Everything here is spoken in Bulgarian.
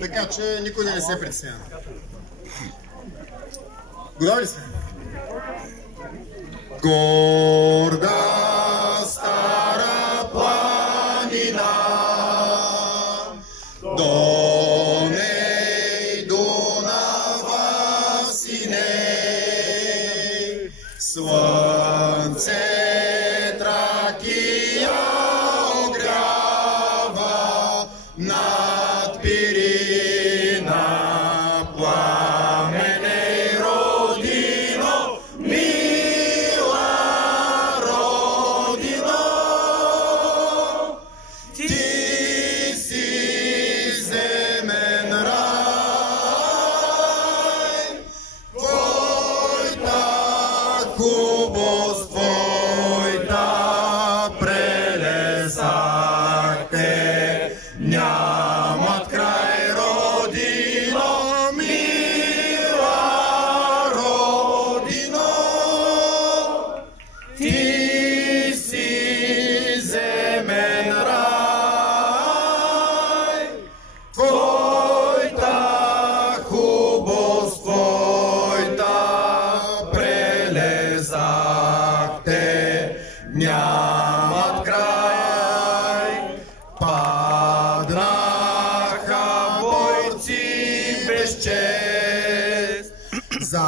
Така че никой да не се притеснява. Готови ли сме? Горда стара планина, до ней Дунава синей, слънце Тракия огрява, над Пирина пламеней родино, мила родино. Ти си земен рай, твоята хубост, твоята прелесахте, нямат край родино, мила родино. Ти си земен рай, твоята хубост, твоята прелесахте, нямат край. Паднаха бойци без чест, за